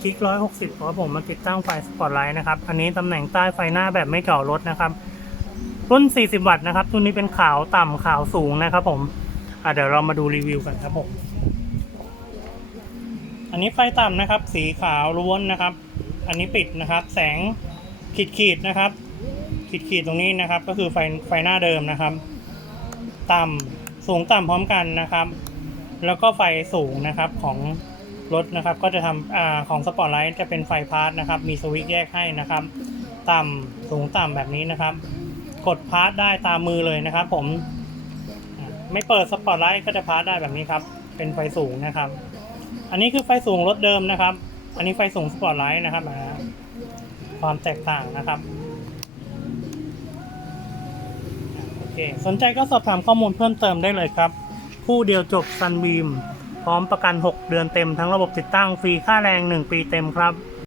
คลิกร้อยหกสิบครับผมมาติดตั้งไฟสปอตไลท์นะครับ อันนี้ตำแหน่งใต้ไฟหน้าแบบไม่เก่ารถนะครับ รุ่น 40 วัตต์นะครับ ตัวนี้เป็นขาวต่ำขาวสูงนะครับผมอะเดี๋ยวเรามาดูรีวิวกันครับผม อันนี้ไฟต่ำนะครับ สีขาวล้วนนะครับ อันนี้ปิดนะครับ แสงขีดขีดๆนะครับ ขีดขีดๆตรงนี้นะครับ ก็คือไฟไฟหน้าเดิมนะครับ ต่ำสูงต่ำพร้อมกันนะครับ แล้วก็ไฟสูงนะครับของ รถนะครับก็จะทำอของสปอร์ตไลท์จะเป็นไฟพาร์ทนะครับ มีสวิตช์แยกให้นะครับ ต่ำสูงต่ำแบบนี้นะครับ กดพาร์ทได้ตามมือเลยนะครับ ผมไม่เปิดสปอร์ตไลท์ก็จะพาร์ทได้แบบนี้ครับ เป็นไฟสูงนะครับ อันนี้คือไฟสูงรถเดิมนะครับ อันนี้ไฟสูงสปอร์ตไลท์นะครับความแตกต่างนะครับโอเคสนใจก็สอบถามข้อมูลเพิ่มเติมได้เลยครับคู่เดียวจบซันบีม พร้อมประกัน 6 เดือนเต็มทั้งระบบติดตั้งฟรีค่าแรง 1 ปีเต็มครับ